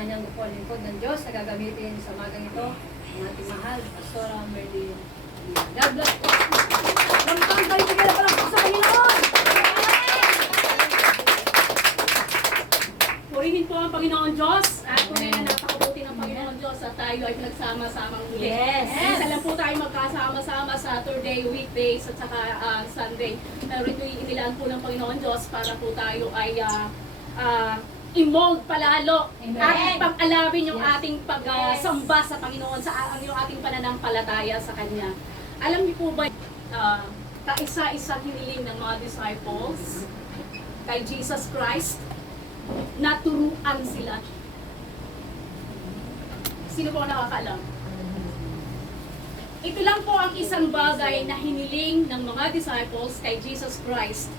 kanyang bukol lingkod ng Diyos na gagamitin sa magang ito ang ating mahal, Pastora Merlin. God bless po. Lampang tayo bigyan pa lang po sa Panginoon. Purihin po ang Panginoon Diyos at tunay na napakabuti ng Panginoon Diyos at tayo ay pinagsama-samang muli. Yes. Isa lang po tayo magkasama-sama Saturday, weekdays at saka Sunday. Pero ito'y inilaan po ng Panginoon Diyos para po tayo ay i-mold palalo at pag-alawin yung ating pagsamba sa Panginoon, yung ating pananampalataya sa Kanya. Alam niyo po ba, kaisa-isang hiniling ng mga disciples kay Jesus Christ, naturuan sila. Sino po ang nakakaalam? Ito lang po ang isang bagay na hiniling ng mga disciples kay Jesus Christ,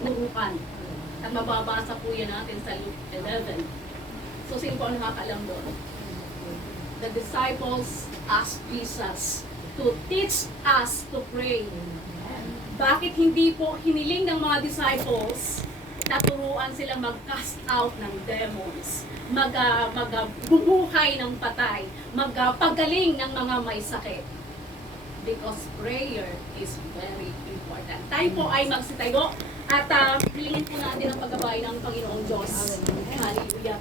naturuan. At mababasa po yan natin sa Luke 11. So, sino po ang nakakaalam doon? The disciples asked Jesus to teach us to pray. Bakit hindi po hiniling ng mga disciples naturuan silang mag-cast out ng demons, magbubuhay ng patay, magpagaling ng mga may sakit? Because prayer is very important. Tayo po ay magsitayo at hilingin po natin ang paggabay ng Panginoong Diyos. Hallelujah.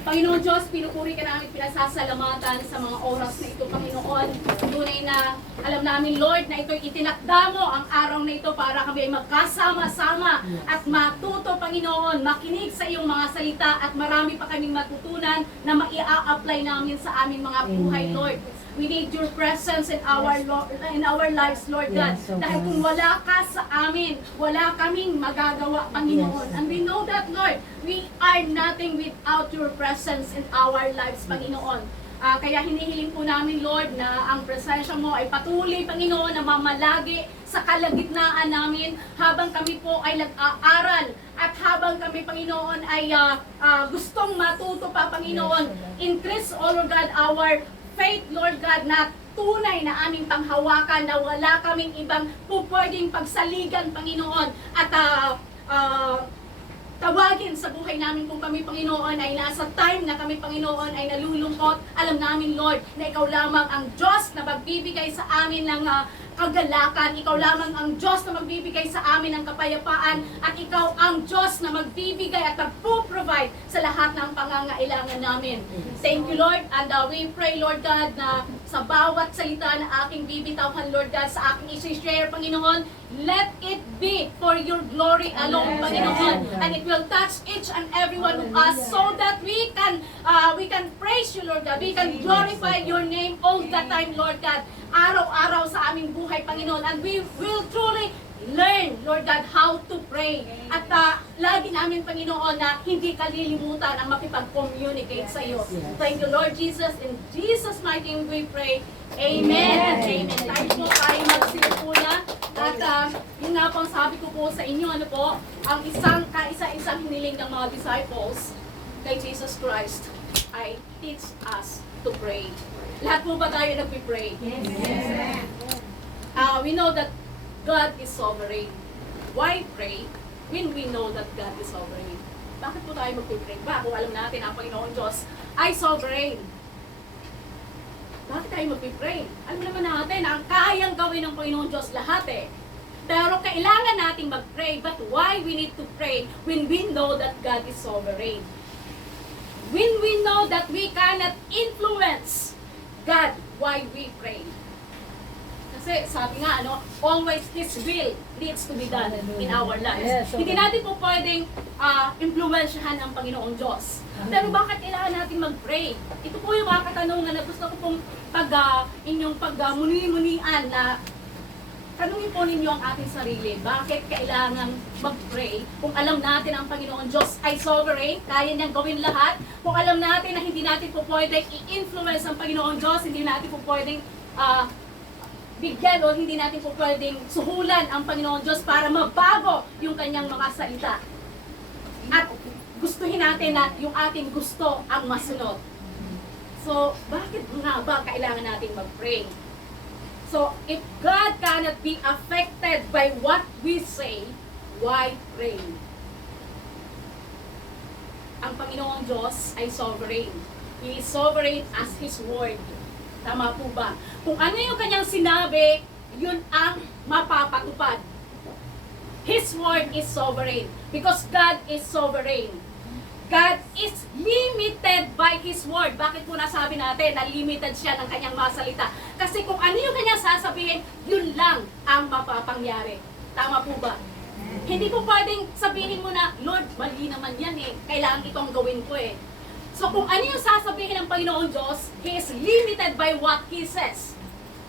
Panginoon Diyos, pinupuri ka namin, pinasasalamatan sa mga oras na ito, Panginoon. Tunay na alam namin, Lord, na ito'y itinakda mo ang araw na ito para kami ay magkasama-sama at matuto, Panginoon, makinig sa iyong mga salita at marami pa kaming matutunan na maia-apply namin sa aming mga buhay, Lord. We need your presence in our lives, Lord God. Dahil kung wala ka sa amin, wala kaming magagawa, Panginoon. And we know that, Lord, we are nothing without your presence in our lives, Panginoon. Kaya hinihiling po namin, Lord, na ang presensya mo ay patuloy, Panginoon, na mamalagi sa kalagitnaan namin habang kami po ay nag-aaral at habang kami, Panginoon, ay gustong matuto pa, Panginoon. Increase, O Lord God, our faith, Lord God, na tunay na aming panghawakan, na wala kaming ibang pupwedeng pagsaligan, Panginoon, at tawagin sa buhay namin kung kami, Panginoon, ay nasa time na kami, Panginoon, ay nalulungkot. Alam namin, Lord, na ikaw lamang ang Diyos na magbibigay sa amin ng kagalakan. Ikaw lamang ang Diyos na magbibigay sa amin ng kapayapaan at ikaw ang Diyos na magbibigay at magpo-provide sa lahat ng pangangailangan namin. Thank you, Lord, and we pray, Lord God, na sa bawat salita na aking bibitawan, Lord God, sa aking isi-share, Panginoon, let it be for your glory alone, Panginoon, and it will touch each and every one of us so that we can praise you, Lord God. We can glorify your name all the time, Lord God, araw-araw sa aming buhay, Panginoon, and we will truly learn, Lord God, how to pray. At lagi namin, Panginoon, na hindi kalilimutan ang makipag-communicate sa iyo. Thank you, Lord Jesus. In Jesus' mighty name we pray. Amen. Amen. Tayo po tayo magsipo na. At yun nga po ang sabi ko po sa inyo, ano po, ang kaisa-isang hiniling ng mga disciples kay Jesus Christ ay teach us to pray. Lahat po ba tayo nagpipray? Yes. We know that God is sovereign. Why pray when we know that God is sovereign? Bakit po tayo magpipray? Ba, kung alam natin ang Panginoon Diyos ay sovereign. Bakit tayo magpipray? Alam naman natin ang kayang gawin ng Panginoon Diyos lahat eh. Pero kailangan nating mag-pray. But why we need to pray when we know that God is sovereign? When we know that we cannot influence God, why we pray? Kasi sabi nga, always His will needs to be done in our lives. Hindi natin po pwedeng impluwensyahan ang Panginoong Diyos. Pero bakit kailangan natin mag-pray? Ito po yung mga katanungan na gusto ko pong inyong pagmuni-munian na tanungin po ninyo ang ating sarili. Bakit kailangan mag-pray? Kung alam natin ang Panginoon Diyos ay sovereign, kaya niyang gawin lahat. Kung alam natin na hindi natin po pwedeng i-influence ang Panginoon Diyos, hindi natin po pwedeng bigyan o hindi natin po pwedeng suhulan ang Panginoon Diyos para mabago yung kanyang mga salita. At gustuhin natin na yung ating gusto ang masunod. So, bakit nga ba kailangan natin mag-pray? So, if God cannot be affected by what we say, why pray? Ang Panginoong Diyos ay sovereign. He is sovereign as His word. Tama po ba? Kung ano yung kanyang sinabi, yun ang mapapatupad. His word is sovereign because God is sovereign. God is limited by His word. Bakit po nasabi natin na limited siya ng kanyang mga salita? Kasi kung ano yung kanyang sasabihin, yun lang ang mapapangyari. Tama po ba? Hindi po pwedeng sabihin mo na, Lord, mali naman yan eh. Kailangan itong gawin ko eh. So kung ano yung sasabihin ng Panginoon Diyos, He is limited by what He says.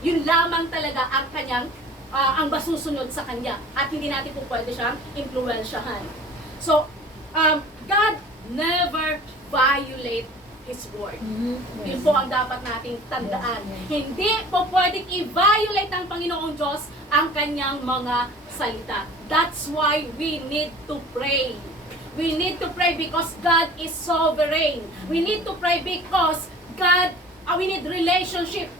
Yun lamang talaga ang kanyang ang masusunod sa kanya. At hindi natin po pwede siyang influensyahan. So, God never violate His word. Yun po ang dapat nating tandaan. Hindi po pwedeng i-violate ng Panginoong Diyos ang kanyang mga salita. That's why we need to pray. We need to pray because God is sovereign. We need to pray because we need relationship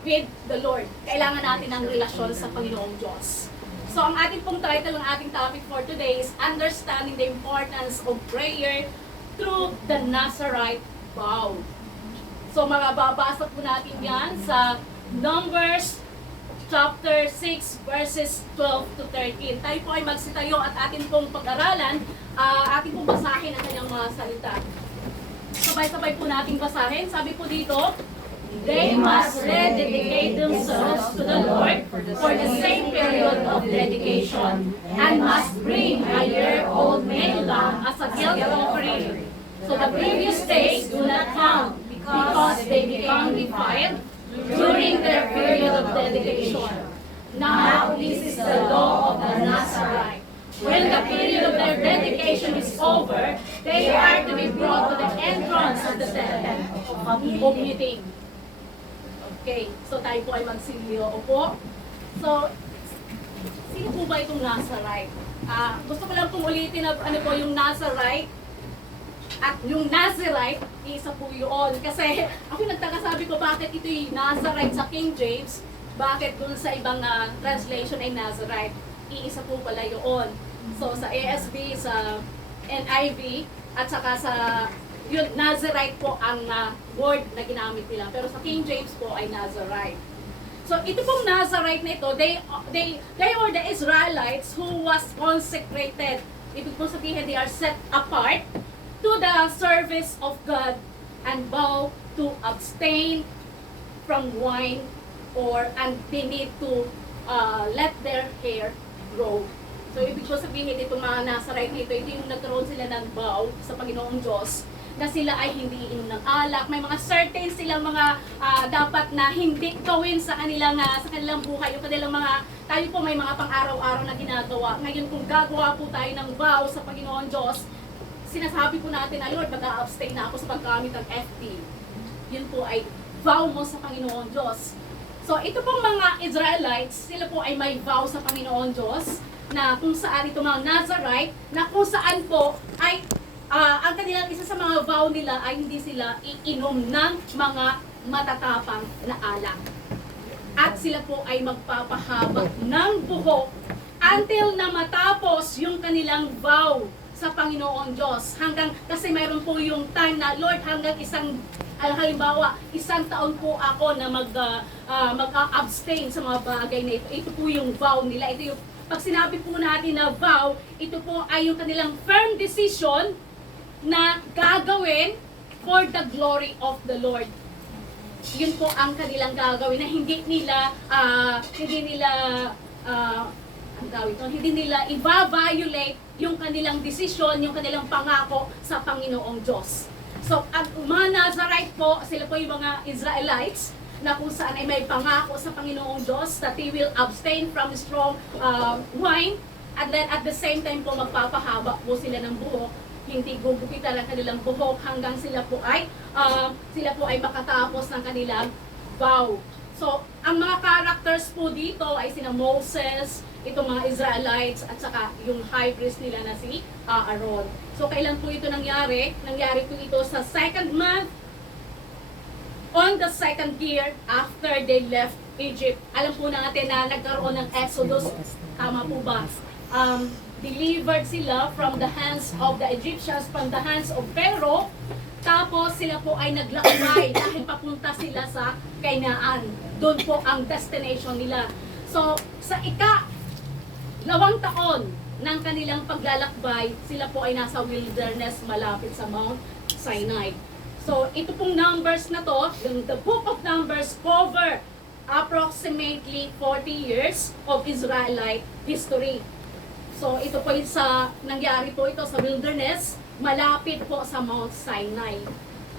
with the Lord. Kailangan natin ng relasyon sa Panginoong Diyos. So, ang ating pong title, ang ating topic for today is Understanding the Importance of Prayer through the Nazarite Vow. So, mababasa po natin yan sa Numbers chapter 6 verses 12 to 13. Tayo po ay magsitayo at atin pong pag-aralan, atin pong basahin ang kanyang mga salita. Sabay-sabay po nating basahin. Sabi po dito, they must rededicate themselves to the Lord for the same period of dedication and must bring a year-old male lamb as a guilt offering. So the previous days do not count because they become defiled during their period of dedication. Now this is the law of the Nazarite. When the period of their dedication is over, they are to be brought to the entrance of the tent of meeting. Okay, so tayo po ay magsilyo. Opo. So, sino po ba itong Nazarite? Gusto ko lang pong ulitin na ano po yung Nazarite. At yung Nazarite, isa po yun. Kasi ako nagtaka, sabi ko, bakit ito yung Nazarite sa King James? Bakit dun sa ibang translation ay Nazarite? Iisa po pala yun. So sa ASB, sa NIV, at saka sa yun, Nazarite po ang word na ginamit nila. Pero sa King James po ay Nazarite. So ito pong Nazarite na ito, they were the Israelites who was consecrated. Ibig po sabihin, they are set apart to the service of God and vow to abstain from wine and they need to let their hair grow. So ibig po sabihin, itong mga Nazarite nito, ito yung nagkaroon sila ng vow sa Panginoong Diyos na sila ay hindi inom ng alak. May mga certain silang mga dapat na hindi gawin sa kanilang buhay. Yung kanilang mga, tayo po may mga pang-araw-araw na ginagawa. Ngayon kung gagawa po tayo ng vow sa Panginoon Diyos, sinasabi po natin na, Lord, mag-a-abstain na ako sa paggamit ng FT. Yun po ay vow mo sa Panginoon Diyos. So ito pong mga Israelites, sila po ay may vow sa Panginoon Diyos na kung saan itong mga Nazarite, na kung saan po ay ang kanilang isa sa mga vow nila ay hindi sila iinom ng mga matatapang na alak. At sila po ay magpapahaba ng buhok until na matapos yung kanilang vow sa Panginoon Diyos. Kasi mayroon po yung time na, Lord, hanggang halimbawa, 1 taon po ako na mag-abstain sa mga bagay na ito. Ito po yung vow nila. Ito yung, pag sinabi po natin na vow, ito po ay yung kanilang firm decision na gagawin for the glory of the Lord. Yun po ang kanilang gagawin na hindi nila i-violate yung kanilang desisyon, yung kanilang pangako sa Panginoong Diyos. So, ang mga Nazarite po, sila po yung mga Israelites na kung saan ay may pangako sa Panginoong Diyos that they will abstain from strong wine, and then at the same time po magpapahaba po sila ng buhok, hindi gugupitan ang kanilang buhok hanggang sila po ay makatapos ng kanilang vow. So, ang mga characters po dito ay sina Moses, itong mga Israelites, at saka yung high priest nila na si Aaron. So, kailan po ito nangyari? Nangyari po ito sa 2nd month, on the 2nd year after they left Egypt. Alam po natin na nagkaroon ng Exodus. Tama po ba? Delivered sila from the hands of the Egyptians, from the hands of Pharaoh, Tapos sila po ay naglakbay dahil papunta sila sa Kainaan. Doon po ang destination nila. So, sa ika-2 taon ng kanilang paglalakbay, sila po ay nasa wilderness malapit sa Mount Sinai. So, ito pong numbers na to, the book of Numbers cover approximately 40 years of Israelite history. So, ito po yung nangyari po ito sa wilderness, malapit po sa Mount Sinai.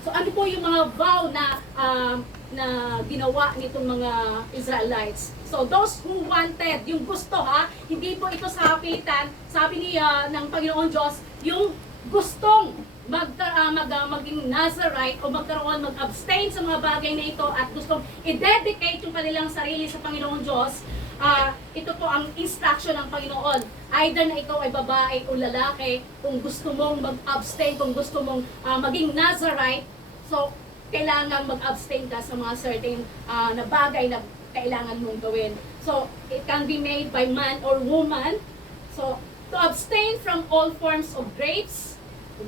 So, ano po yung mga vow na ginawa nitong mga Israelites? So, those who wanted, yung gusto hindi po ito sa kapitan, sabi niya ng Panginoon Diyos, yung gustong maging Nazarite o mag-abstain sa mga bagay na ito at gustong i-dedicate yung kanilang sarili sa Panginoon Diyos, ito po ang instruction ng Panginoon. Either na ikaw ay babae o lalaki, kung gusto mong mag-abstain, kung gusto mong maging Nazarite, so kailangan mag-abstain ka sa mga certain na bagay na kailangan mong gawin. So, it can be made by man or woman. So, to abstain from all forms of grapes,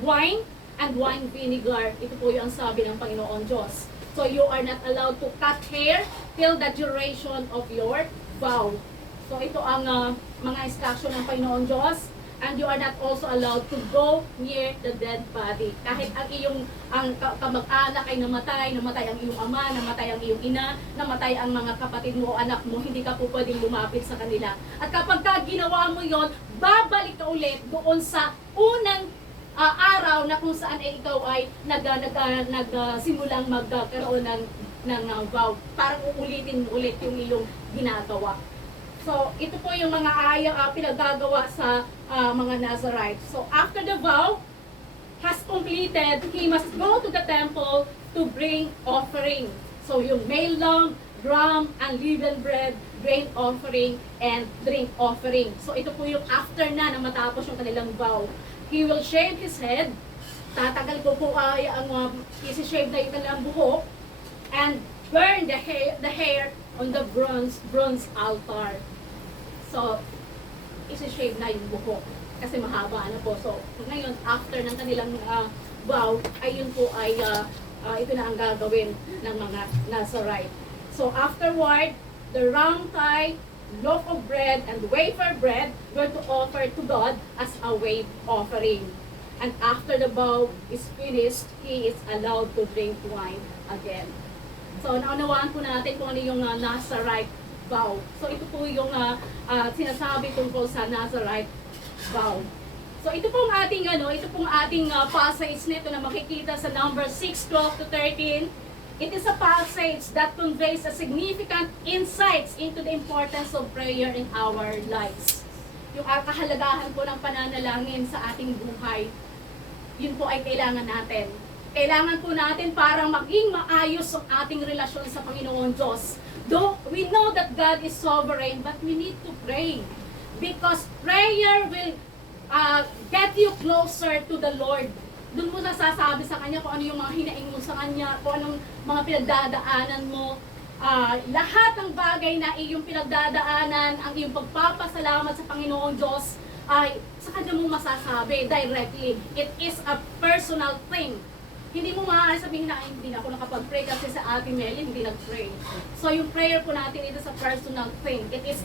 wine, and wine vinegar. Ito po yung sabi ng Panginoon Diyos. So, you are not allowed to cut hair till the duration of your vow. So, ito ang mga instruction ng Panginoon Diyos. And you are not also allowed to go near the dead body. Kahit ang iyong kamag-anak ay namatay ang iyong ama, namatay ang iyong ina, namatay ang mga kapatid mo o anak mo, hindi ka po pwedeng lumapit sa kanila. At kapag ginawa mo yon, babalik ka ulit doon sa unang araw na kung saan ikaw ay nagsimulang magkaroon ng vow. Parang uulitin ulit yung iyong ginagawa. So, ito po yung mga pinagagawa sa mga Nazarite. So, after the vow has completed, he must go to the temple to bring offering. So, yung male lamb, ram, unleavened bread, grain offering, and drink offering. So, ito po yung after na matapos yung kanilang vow. He will shave his head. Tatagal ko po ang isi-shave na yung kanilang buhok. And burn the hair on the bronze altar. So, isi-shave na yung buhok kasi mahaba na po. So, ngayon, after ng kanilang vow, ay yun po ay ito na ang gagawin ng mga Nazarite. So, afterward, the round thigh, loaf of bread, and wafer bread were to offer to God as a wave offering. And after the vow is finished, he is allowed to drink wine again. So, naunawaan po natin kung ano yung Nazarite vow. So, ito po yung sinasabi tungkol sa Nazarite vow. So, ito pong ating passage nito na makikita sa number 6:12 to 13. It is a passage that conveys a significant insights into the importance of prayer in our lives. Yung kahalagahan po ng pananalangin sa ating buhay, yun po ay kailangan natin. Kailangan po natin para maging maayos ang ating relasyon sa Panginoon Diyos. Though we know that God is sovereign, but we need to pray. Because prayer will get you closer to the Lord. Doon mo nasasabi sa Kanya kung ano yung mga hinaing mo sa Kanya, kung anong mga pinagdadaanan mo. Lahat ng bagay na iyong pinagdadaanan, ang iyong pagpapasalamat sa Panginoon Diyos, ay sa Kanya mo masasabi directly. It is a personal thing. Hindi mo maaari sabihin na, hindi na ako nakapag-pray kasi sa Ate Melly hindi nag-pray. So yung prayer po natin, it is a personal thing. It is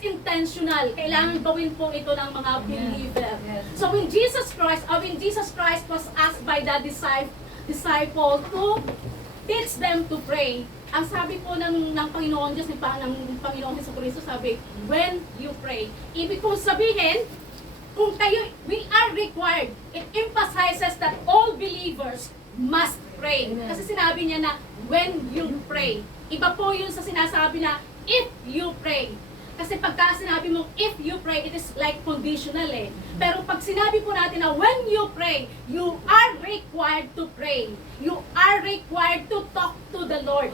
intentional. Kailangan gawin po ito ng mga believer. So when Jesus Christ was asked by the disciple to teach them to pray, ang sabi po ng Panginoon Diyos, ng Panginoon Jesucristo, sabi, when you pray. Ibig kong sabihin, kung tayo, we are required. It emphasizes that all believers must pray. Amen. Kasi sinabi niya na, when you pray. Iba po yun sa sinasabi na, if you pray. Kasi pagka sinabi mo, if you pray, it is like conditional eh. Pero pag sinabi po natin na, when you pray, you are required to pray. You are required to talk to the Lord.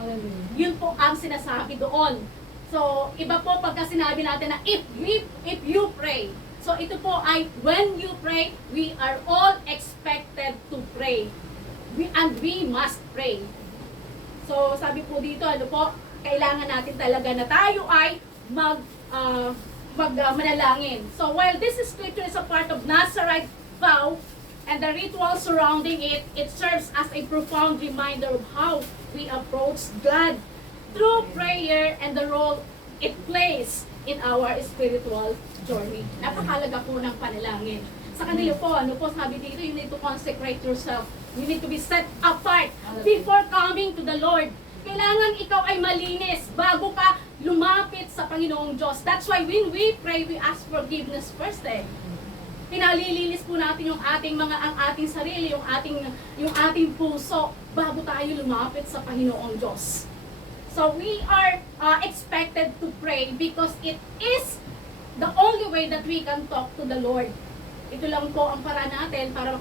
Yun po ang sinasabi doon. So, iba po pagka sinabi natin na, if you pray. So ito po ay, when you pray, we are all expected to pray. And we must pray. So sabi po dito, kailangan natin talaga na tayo ay manalangin. So while this scripture is a part of Nazarite vow, and the ritual surrounding it, it serves as a profound reminder of how we approach God through prayer and the role it plays in our spiritual journey. Napakalaga po ng panalangin. Sa kanila po, ano po sabi dito, you need to consecrate yourself. You need to be set apart before coming to the Lord. Kailangan ikaw ay malinis bago ka lumapit sa Panginoong Diyos. That's why when we pray, we ask forgiveness first Pinalilinis po natin ang ating sarili, yung ating puso bago tayo lumapit sa Panginoong Diyos. So we are expected to pray because it is the only way that we can talk to the Lord. Ito lang po ang paraan natin para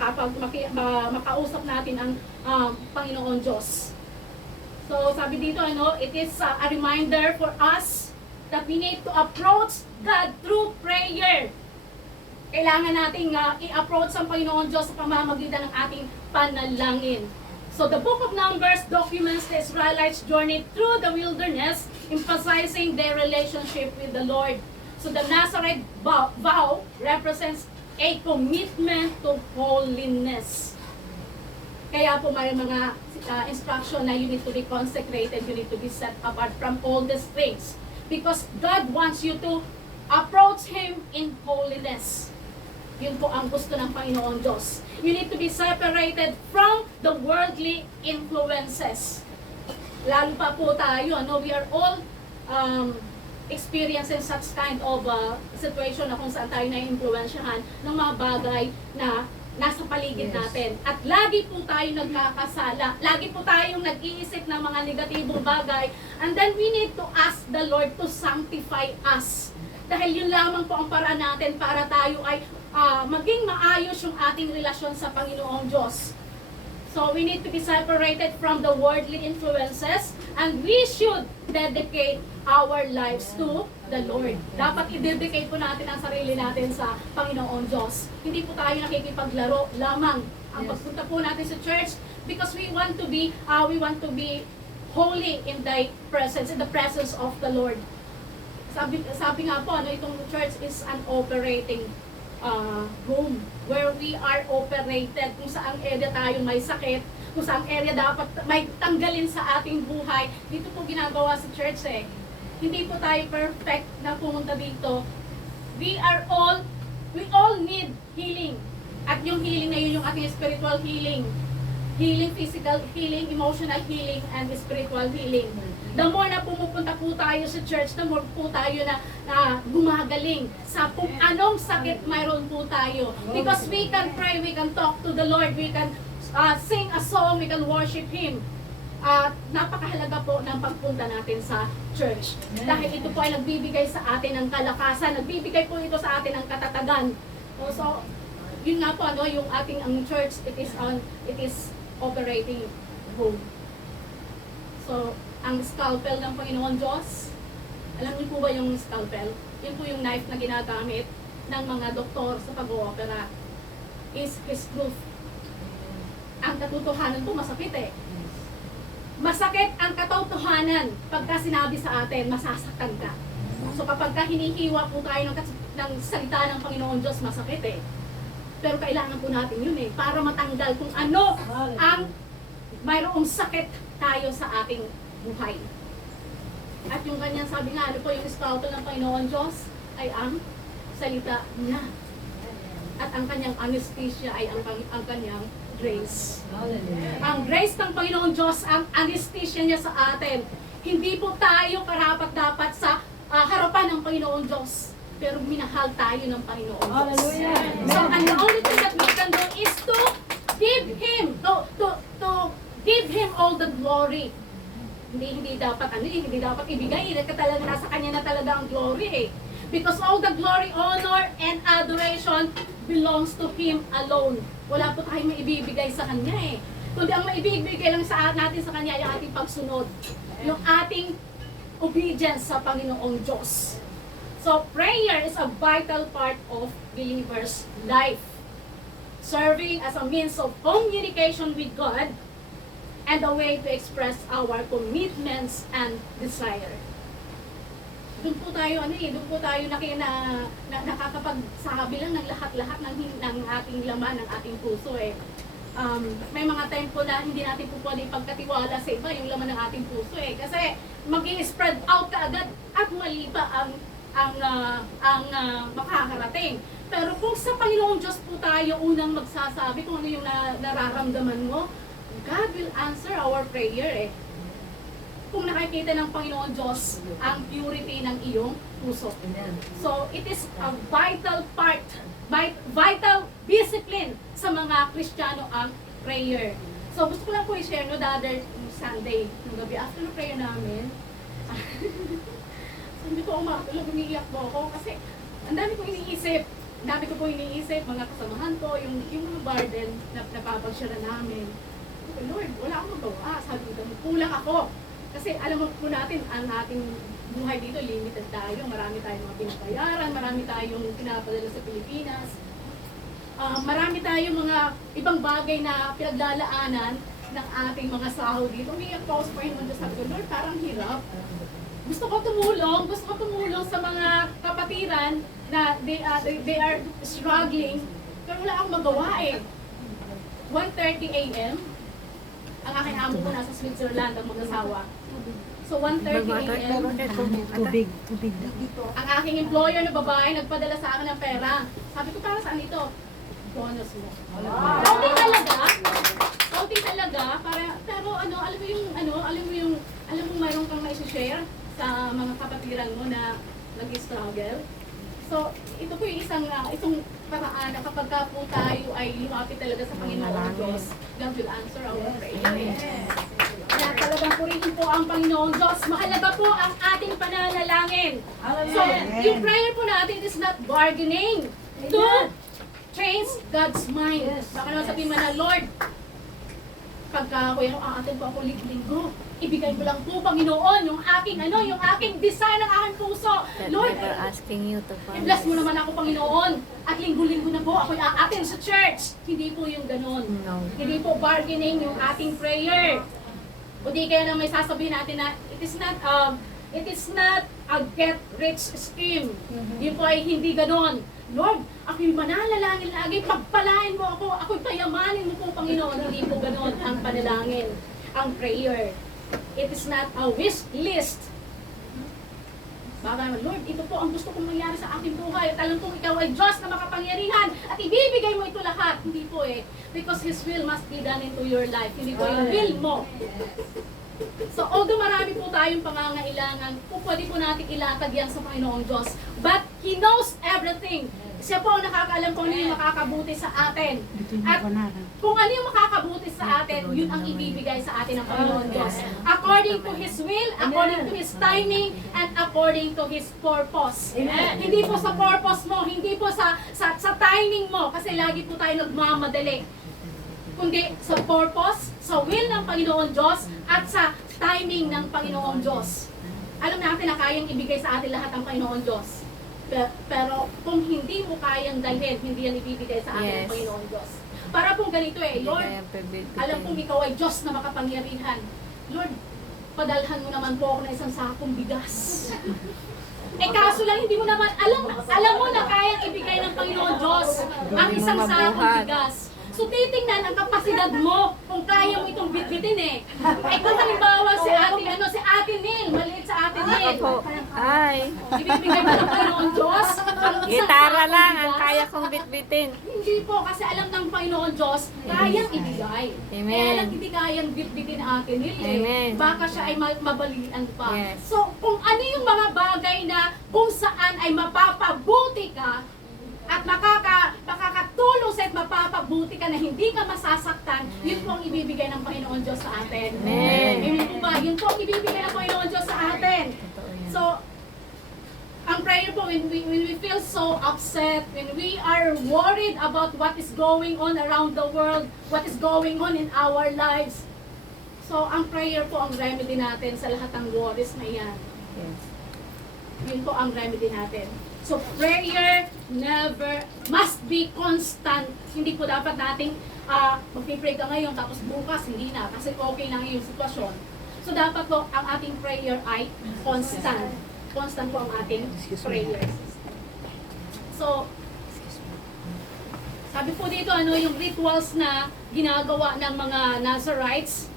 makausap natin ang Panginoon Diyos. So sabi dito, it is a reminder for us that we need to approach God through prayer. Kailangan nating i-approach ang Panginoon Diyos sa pamamagitan ng ating panalangin. So the book of Numbers documents the Israelites' journey through the wilderness, emphasizing their relationship with the Lord. So the Nazareth vow represents a commitment to holiness. Kaya po may mga instruction na you need to be consecrated, you need to be set apart from all these things. Because God wants you to approach Him in holiness. Yun po ang gusto ng Panginoon Diyos. You need to be separated from the worldly influences. Lalo pa po tayo, we are all experiencing such kind of situation na kung saan tayo na-influensyahan ng mga bagay na nasa paligid natin. At lagi po tayo nagkakasala. Lagi po tayong nag-iisip ng mga negatibong bagay. And then we need to ask the Lord to sanctify us. Dahil yun lamang po ang paraan natin para tayo ay maging maayos yung ating relasyon sa Panginoong Diyos. So we need to be separated from the worldly influences and we should dedicate our lives to the Lord. Dapat i-dedicate po natin ang sarili natin sa Panginoon Diyos. Hindi po tayo nakikipaglaro lamang ang pagpunta po natin sa church because we want to be holy in the presence of the Lord. Sabi nga po, itong church is an operating home where we are operated, kung saang area tayo may sakit, kung saang area dapat may tanggalin sa ating buhay. Dito po ginagawa sa church Hindi po tayo perfect na pumunta dito. We all need healing. At yung healing na yun yung ating spiritual healing. Healing, physical healing, emotional healing, and spiritual healing. The more na pumupunta po tayo sa church, the more po tayo na gumagaling sa kung anong sakit mayroon po tayo. Because we can pray, we can talk to the Lord, we can sing a song, we can worship Him. Napakahalaga po ng pagpunta natin sa church. Dahil ito po ay nagbibigay sa atin ng kalakasan, nagbibigay po ito sa atin ng katatagan. So, yun nga po, yung ating ang church, it is operating home. So, ang scalpel ng Panginoon Diyos, alam niyo po ba yung scalpel? Yun po yung knife na ginagamit ng mga doktor sa pag-oopera. Is His proof. Ang katotohanan po masakit Masakit ang katotohanan pagka sinabi sa atin, masasaktan ka. So kapag hinihiwa po tayo ng salita ng Panginoon Diyos, masakit Pero kailangan po natin yun para matanggal kung ano ang mayroong sakit tayo sa ating buhay. At yung kanyang sabi nga, yung scalpel ng Panginoon Diyos ay ang salita niya. At ang kanyang anesthesia ay ang kanyang grace. Ang grace ng Panginoon Diyos, ang anesthesia niya sa atin. Hindi po tayo karapat-dapat sa harapan ng Panginoon Diyos. Pero minahal tayo ng Panginoon Diyos. So, and the only thing that we can do is to give Him, to give Him all the glory. Hindi dapat ibigay. Talaga nasa Kanya na talaga ang glory Because all the glory, honor, and adoration belongs to Him alone. Wala po tayong maibibigay sa Kanya Kundi ang maibibigay lang natin sa Kanya ay ang ating pagsunod. Yung ating obedience sa Panginoong Diyos. So, prayer is a vital part of believers' life. Serving as a means of communication with God and a way to express our commitments and desire. doon po tayo, doon po tayo nakakapagsabi lang ng lahat-lahat ng ating laman, ng ating puso eh. May mga time po na hindi natin po pwede pagkatiwala sa iba yung laman ng ating puso eh. Kasi mag-i-spread out ka agad at mali pa ang makakarating. Pero kung sa Panginoong Diyos po tayo unang magsasabi kung ano yung nararamdaman mo, God will answer our prayer eh. Kung nakikita ng Panginoon Diyos ang purity ng iyong puso. So, it is a vital part, vital discipline sa mga Kristiyano ang prayer. So, gusto ko lang po i-share no, the other Sunday, ng gabi, after ng prayer namin, hindi ko umatulog, umiiyak po ako kasi ang dami ko iniisip, mga kasamahan ko, yung mga burden na napapagsyara namin. Okay, Lord, wala akong magawa. Sabi ko, kulang ako. Kasi alam mo po natin, ang ating buhay dito, limited tayo. Marami tayong mga pinabayaran, marami tayong pinapadala sa Pilipinas. Marami tayong mga ibang bagay na pinaglalaanan ng ating mga sahod dito. Umiiyak po ako sa Panginoon Diyos. Sabi ko, Lord, parang hirap. Gusto ko tumulong sa mga kapatiran na they are struggling, pero wala akong magawa eh. 1:30 a.m. Ang aking amo ko nasa Switzerland, ang mag-asawa. So 1:30 a.m. Tubig. Ang aking employer na babae nagpadala sa akin ng pera. Sabi ko, para saan ito? Bonus mo. Kaunti talaga, pero alam mo mayroon kang ma-share sa mga kapatiran mo na nag-struggle. So, ito po yung isang paraan na kapag ka po tayo ay lumapit talaga sa Panginoon Diyos, God will answer our prayer. Kaya talagang purihin po ang Panginoon Diyos. Mahalaga po ang ating pananalangin. So, yung prayer po natin is not bargaining to change God's mind. Baka naman sabihin mo na, Lord, pagka aatin po ako linggo, ibigay mo lang po, Panginoon, yung aking design ng aking puso. Lord, asking you to find i-bless mo naman ako, Panginoon. At linggo-linggo na po ako aatin sa church. Hindi po yung ganon. No. Hindi po bargaining yung ating prayer. O di kaya na may sasabihin natin na it is not a get-rich scheme. Yun po ay hindi ganon. Lord, ako'y mananalangin lagi, pagpalain mo ako, ako'y payamanin mo po, Panginoon. Hindi po ganon ang panalangin, ang prayer. It is not a wish list. Baka naman, Lord, ito po ang gusto kong mangyari sa aking buhay at alam kong ikaw ay Diyos na makapangyarihan at ibibigay mo ito lahat. Hindi po eh. Because His will must be done into your life. Hindi po yung will mo. So, although marami po tayong pangangailangan, pwede po natin ilatag yan sa Panginoong Diyos. But He knows everything. Siya po ang nakakaalam kung ano yung makakabuti sa atin. At kung ano yung makakabuti sa atin, yun ang ibibigay sa atin ng Panginoon Diyos. According to His will, according to His timing, and according to His purpose. Hindi po sa purpose mo, hindi po sa timing mo, kasi lagi po tayo nagmamadali. Kundi sa purpose, sa will ng Panginoon Diyos, at sa timing ng Panginoon Diyos. Alam natin na kayang ibigay sa atin lahat ng Panginoon Diyos. Pero kung hindi mo kayang dalhin, hindi yan ibibigay sa atin ng Panginoon Diyos. Para pong ganito eh, Lord, alam kong ikaw ay Diyos na makapangyarihan. Lord, padalhan mo naman po ako ng isang sakong bigas. Kaso lang hindi mo naman, alam mo na kayang ibigay ng Panginoon Diyos ang isang sakong bigas. So titingnan ang kapasidad mo kung kaya mo itong bitbitin eh. Kung halimbawa si Ate Nil, maliit sa Ate Nil. Ay, Ibibigay mo ng Panginoon Diyos ang isang gitara sakong lang ang bigas. kaya kong bitbitin. Hindi po, kasi alam ng Panginoon Diyos, kayang ibigay. Amen. Kaya lang hindi kayang bitbitin ang Ate Nil eh. Amen. Baka siya ay mabalian pa. Yes. So, kung ano yung mga bagay na kung saan ay mapapabuti ka, at makakatulong sa at mapapabuti ka na hindi ka masasaktan, yun po ang ibibigay ng Panginoon Diyos sa atin. Amen. Amen po ba? Yun po ang ibibigay ng Panginoon Diyos sa atin. So, ang prayer po, when we feel so upset, when we are worried about what is going on around the world, what is going on in our lives, so ang prayer po ang remedy natin sa lahat ng worries na yan. Yes. Yun po ang remedy natin. So prayer must be constant. Hindi po dapat nating mag-pray ka ngayon tapos bukas hindi na kasi okay lang yung sitwasyon. So dapat po ang ating prayer ay constant. constant po ang ating prayer. So, sabi po dito, yung rituals na ginagawa ng mga Nazarites.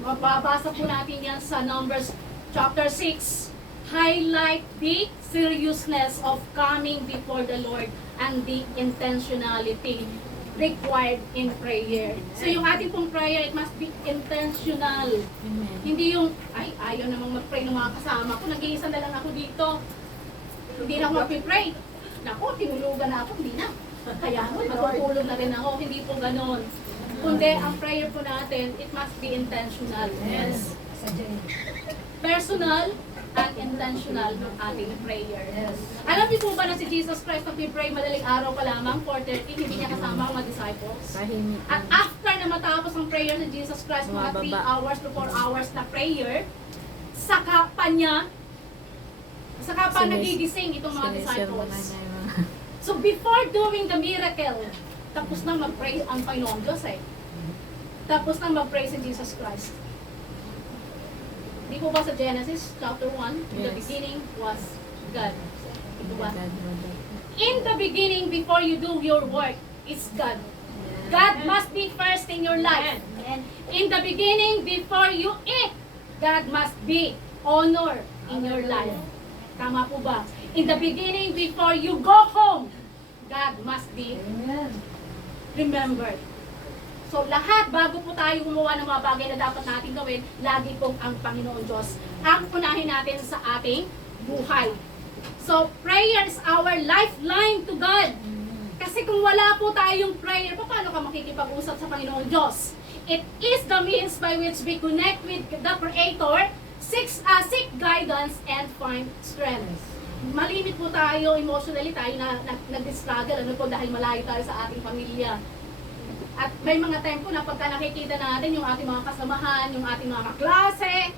Mababasa po natin yan sa Numbers chapter 6. Highlight the seriousness of coming before the Lord and the intentionality required in prayer. So yung ating pong prayer, it must be intentional. Amen. Hindi yung, ay, ayaw namang mag-pray ng mga kasama ko. Nag-iisa na lang ako dito. Hindi na ako mag-pray. Naku, tinulugan na ako. Hindi na. Kaya mo, matutulog na rin ako. Hindi po ganon. Kundi, ang prayer po natin, it must be intentional. Yes. Personal at intentional ng ating prayer. Yes. Alam niyo po ba na si Jesus Christ nag-pray madaling araw pa lamang, 4:30, hindi niya kasama ang mga disciples? Tahimik At lang. after na matapos ang prayer ni Jesus Christ, mga 3 Bumababa. hours to 4 hours na prayer, saka pa nagigising itong mga Sinisermonan disciples. niya yung mga... So before doing the miracle, tapos na mag-pray ang Panginoon Diyos eh. Tapos na mag-pray si Jesus Christ. Di po ba sa Genesis chapter 1, in the Yes. beginning was God. Ito ba? God, God. In the beginning, before you do your work, is God. God must be first in your life. In the beginning, before you eat, God must be honor in your life. Tama po ba? In the beginning, before you go home, God must be Amen. remembered. So lahat, bago po tayo gumawa ng mga bagay na dapat natin gawin, lagi pong ang Panginoon Diyos ang unahin natin sa ating buhay. So prayer is our lifeline to God. Kasi kung wala po tayong prayer, paano ka makikipag-usap sa Panginoon Diyos? It is the means by which we connect with the Creator, seek guidance, and find strength. Malimit po tayo emotionally, tayo na nag-struggle, ano po, dahil malayo tayo sa ating pamilya. At may mga time po na pagka nakikita natin yung ating mga kasamahan, yung ating mga kaklase,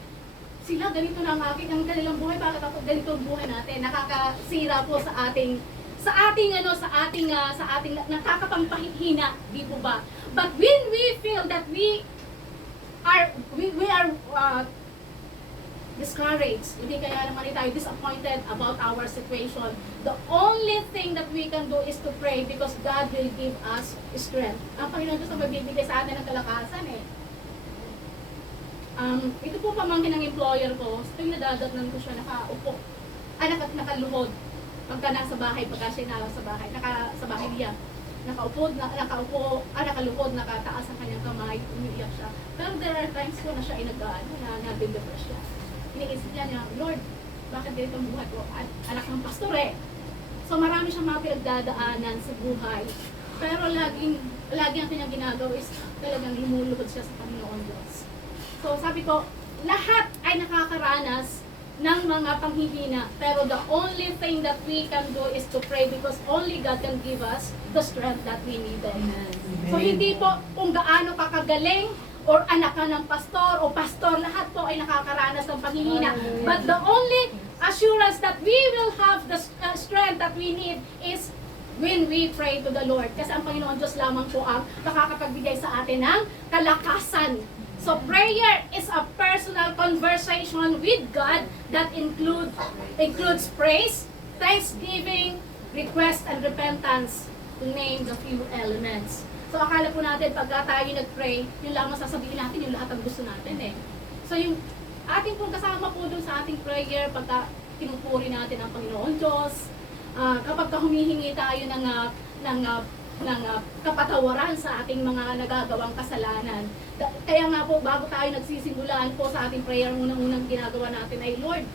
sila ganito na ang kanilang buhay, bakit ako ganito ang buhay natin? Nakakasira po sa ating nakakapampahina, di po ba? But when we feel that we are discouraged, hindi kaya naman tayo disappointed about our situation, the only thing that we can do is to pray because God will give us strength. Ang Panginoon Diyos ang magbibigay sa atin ng kalakasan eh. Ito po pamangkin ng employer ko, tuwing nadadatnan ko siya, nakaluhod. Pagka nasa bahay, pagka siya nasa bahay, sa bahay niya, nakaluhod, nakataas ang kanyang kamay, umiiyak siya. Pero there are times po na siya ay nag-depress siya. Iniisip niya, Lord, bakit ganito ang buhay ko? Anak ng pastor eh. So marami siyang mga pinagdadaanan sa buhay. Pero lagi ang kanyang ginagawa is talagang lumulubod siya sa Panginoon Diyos. So sabi ko, lahat ay nakakaranas ng mga panghihina. Pero the only thing that we can do is to pray because only God can give us the strength that we need. So hindi po kung gaano kakagaling or anak ka ng pastor o pastor, lahat po ay nakakaranas ng panghihina. But the only assurance that we will have the strength that we need is when we pray to the Lord. Kasi ang Panginoon Diyos lamang po ang makakapagbigay sa atin ng kalakasan. So prayer is a personal conversation with God that includes praise, thanksgiving, request, and repentance, to name the few elements. So akala po natin pagka tayo nag-pray, yun lang masasabihin natin yung lahat ng gusto natin eh. So yung ating pong kasama po dun sa ating prayer, pagka pinupuri natin ang Panginoon Diyos, kapag humihingi tayo ng kapatawaran sa ating mga nagagawang kasalanan. Kaya nga po, bago tayo nagsisimulan po sa ating prayer, unang-unang ginagawa natin ay, Lord,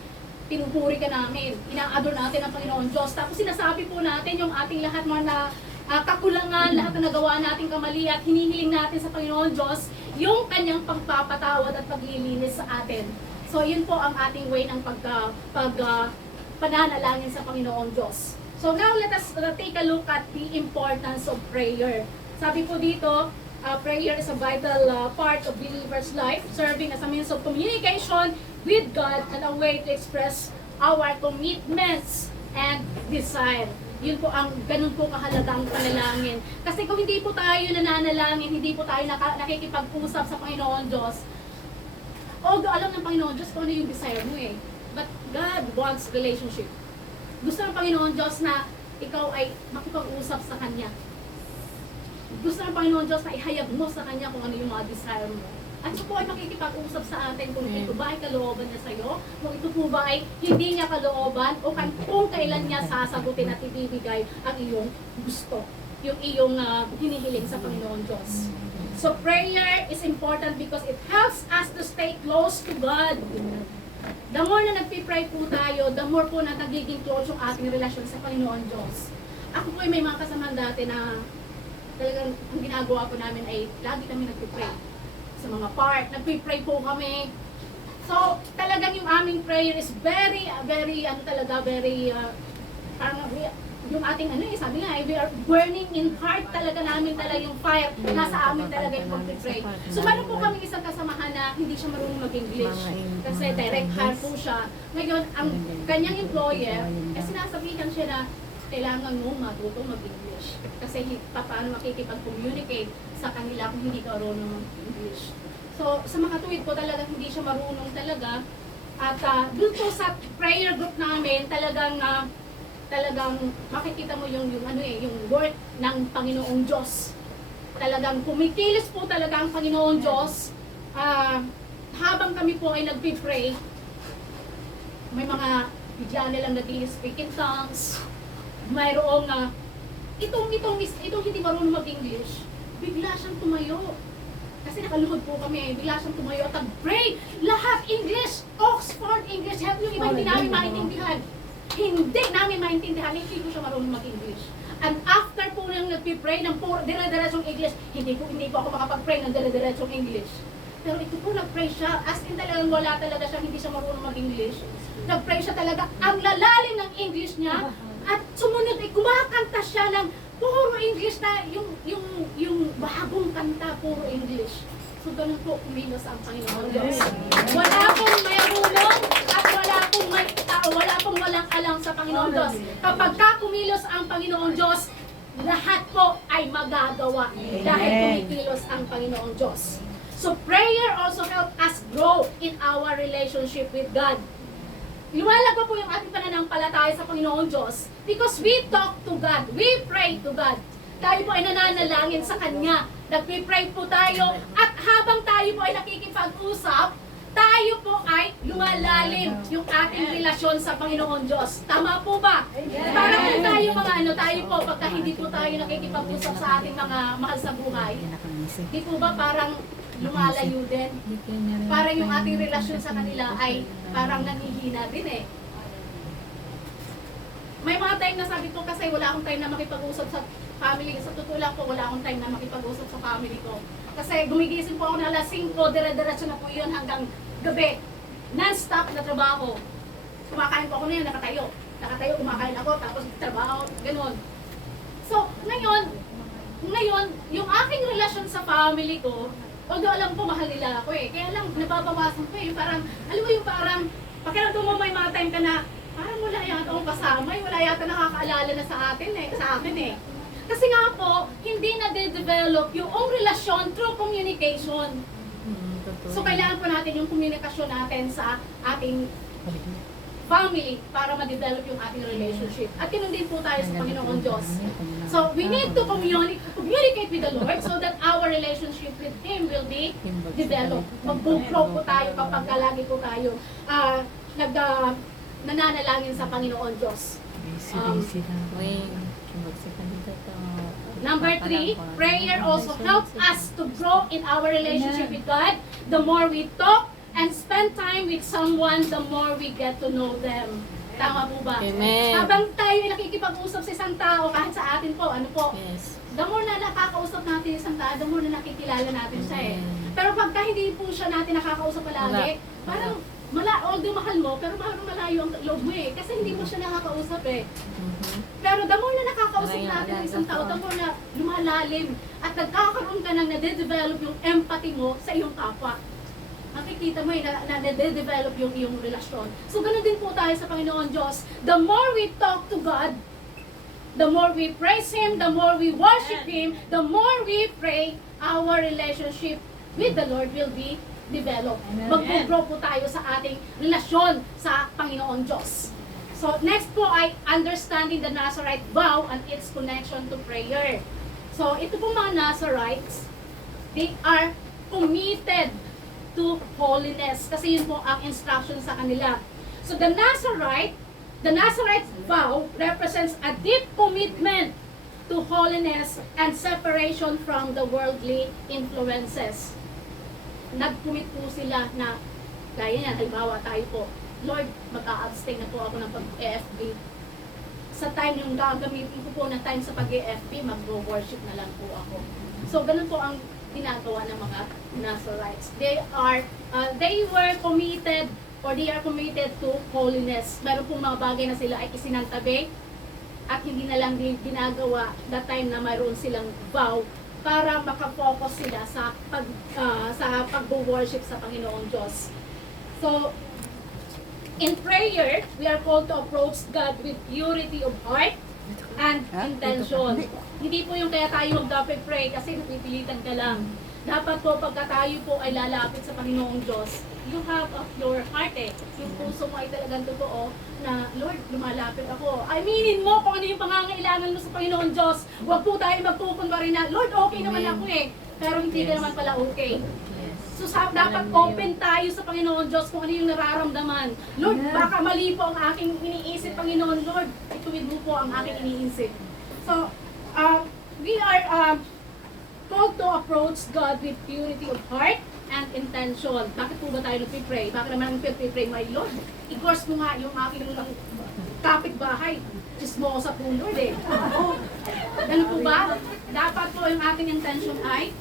pinupuri ka namin, ina-adore natin ang Panginoon Diyos. Tapos sinasabi po natin yung ating lahat mga kakulangan, lahat na nagawa nating kamali at hinihiling natin sa Panginoon Diyos yung kanyang pagpapatawad at paglilinis sa atin. So yun po ang ating way ng pananalangin sa Panginoon Diyos. So now let us take a look at the importance of prayer. Sabi po dito, prayer is a vital part of believer's life, serving as a means of communication with God and a way to express our commitments and desire. Yun po ang ganun po kahalagang panalangin. Kasi kung hindi po tayo nananalangin, hindi po tayo nakikipag-usap sa Panginoon Diyos, although alam ng Panginoon Diyos kung ano yung desire mo eh. But God wants relationship. Gusto ng Panginoon Diyos na ikaw ay makipag-usap sa Kanya. Gusto ng Panginoon Diyos na ihayag mo sa Kanya kung ano yung mga desire mo. At siya po ay makikipag-usap sa atin kung ito ba ay kalooban niya sa'yo, kung ito po ba ay hindi niya kalooban, o kung kailan niya sasagutin at ibibigay ang iyong gusto, yung iyong hinihiling sa Panginoon Diyos. So prayer is important because it helps us to stay close to God. The more na nagpipray po tayo, the more po na nagiging close yung ating relasyon sa Panginoon Diyos. Ako po ay may mga kasamahan dati na talagang ang ginagawa po namin ay lagi kami nagpipray. Sa mga part, nagpipray po kami. So, talagang yung aming prayer is very, parang yung ating sabi nga, we are burning in heart talaga namin talaga yung fire. Nasa amin talaga yung pag-pray. So, meron po kami isang kasamahan na hindi siya marunong mag-English. Kasi direct hire po siya. Ngayon, ang kanyang employer, sinasabihan siya na kailangan mo matuto mag-English. Kasi paano makikipag-communicate sa kanila kung hindi ka marunong mag-English. So, sa makatuwid po talaga hindi siya marunong talaga. At dun po sa prayer group namin, talagang makikita mo yung work ng Panginoong Diyos. Talagang kumikilos po talaga ang Panginoong Diyos. Habang kami po ay nagpipray, may mga bigyan nilang nag-speak in tongues. Mayroong itong hindi marunong mag-English, bigla siyang tumayo. Kasi nakaluhod po kami, bigla siyang tumayo at pray lahat English, Oxford English, yung iba hindi namin maintindihan. Hindi namin maintindihan, hindi ko siya marunong mag-English. And after po nang nagpipray ng puro dire-diretsong English, hindi po ako makapag-pray ng dire-diretsong English. Pero ito po, nag-pray siya, as in talagang wala talaga siya, hindi siya marunong mag-English. Nag-pray siya talaga, ang lalalim ng English niya, at sumunod ay kumakanta siya ng puro English na yung bagong kanta, puro English. So ganun po kumilos ang Panginoon Diyos. Wala pong mayroon at wala pong walang alam sa Panginoon Diyos. Kapag kumilos ang Panginoon Diyos, lahat po ay magagawa dahil kumikilos ang Panginoon Diyos. So prayer also helps us grow in our relationship with God. Luwalago po yung ating pananampalataya sa Panginoon Diyos because we talk to God, we pray to God. Tayo po ay nananalangin sa Kanya. Nagpipray po tayo at habang tayo po ay nakikipag-usap, tayo po ay lumalalim yung ating relasyon sa Panginoon Diyos. Tama po ba? Para po tayo tayo po, pagka hindi po tayo nakikipag-usap sa ating mga mahal sa buhay, di po ba parang lumalayo din? Parang yung ating relasyon sa kanila ay parang nanghihina din eh. May mga time na sabi ko kasi wala akong time na makipag-usap sa family. Sa totoo lang po, wala akong time na makipag-usap sa family ko. Kasi gumigising po ako na alas 5, dire-diretso na po yun hanggang gabi. Non-stop na trabaho. Kumakain po ako na yun, nakatayo. Nakatayo, kumakain ako, tapos trabaho, ganun. So, ngayon, yung aking relasyon sa family ko, although alam ko mahal nila ako eh, kaya lang nababawasan ko eh, parang, alam mo yung parang, pakiramdam mo may mga time ka na, parang wala yata akong kasama, wala yata nakakaalala na sa akin eh. Kasi nga po, hindi na-develop yung relasyon through communication. So kailangan po natin yung komunikasyon natin sa ating family para ma-develop yung ating relationship. At ganun din po tayo sa Panginoon Diyos. So we need to communicate with the Lord so that our relationship with Him will be developed. Mag-grow po tayo kapag lagi po tayo nananalangin sa Panginoon Diyos. Number 3, prayer also helps us to grow in our relationship with God. The more we talk and spend time with someone, the more we get to know them. Tama po ba? Amen. Habang tayo ay nakikipag-usap sa isang tao, kahit sa atin po, Yes. the more na nakakausap natin isang tao, the more na nakikilala natin siya eh. Pero pagka hindi po siya natin nakakausap palagi, parang although mahal mo, pero parang malayo ang loob mo eh. Kasi hindi mo siya nakakausap eh. Pero the more na nakakausap natin ng isang tao, the more na lumalalim at nagkakaroon ka ng nade-develop yung empathy mo sa iyong kapwa. Makikita mo nade-develop yung iyong relasyon. So ganun din po tayo sa Panginoon Diyos. The more we talk to God, the more we praise Him, the more we worship Him, the more we pray, our relationship with the Lord will be developed. Amen. Mag-grow po tayo sa ating relasyon sa Panginoon Diyos. So, next po ay understanding the Nazarite vow and its connection to prayer. So, ito po mga Nazarites, they are committed to holiness. Kasi yun po ang instruction sa kanila. So, the Nazarite vow represents a deep commitment to holiness and separation from the worldly influences. Nag-commit po sila na, gaya yan, halimbawa tayo po, Lord, mag-a-abstain na po ako ng pag-AFB. Sa time yung gagamitin ko po na time sa pag-AFB, mag-worship na lang po ako. So, ganun po ang ginagawa ng mga Nazarites. They were committed or they are committed to holiness. Meron pong mga bagay na sila ay isinantabi at hindi na lang din ginagawa that time na mayroon silang vow para makafocus sila sa pag-worship sa Panginoong Diyos. So, in prayer, we are called to approach God with purity of heart and intention. Hindi po yung kaya tayo mag-pray kasi napipilitan ka lang. Dapat po pagka tayo po ay lalapit sa Panginoong Diyos, you have a pure heart eh. Yung puso mo ay talagang totoo na, Lord, lumalapit ako. Aminin mo kung ano yung pangangailangan mo sa Panginoong Diyos. Huwag po tayo magkukunwari na, Lord, okay naman ako eh. Pero hindi ka naman pala okay. So dapat open tayo sa Panginoon Diyos kung ano yung nararamdaman. Lord, baka mali po ang aking iniisip, Panginoon. Lord, ituwid mo po ang aking iniisip. So, we are called to approach God with purity of heart and intention. Bakit po ba tayo nagpipray? Bakit naman nagpipray, my Lord? I-course mo nga yung aking kapitbahay. Chismosa po, Lord eh. Ganun po ba? Dapat po yung ating intention ay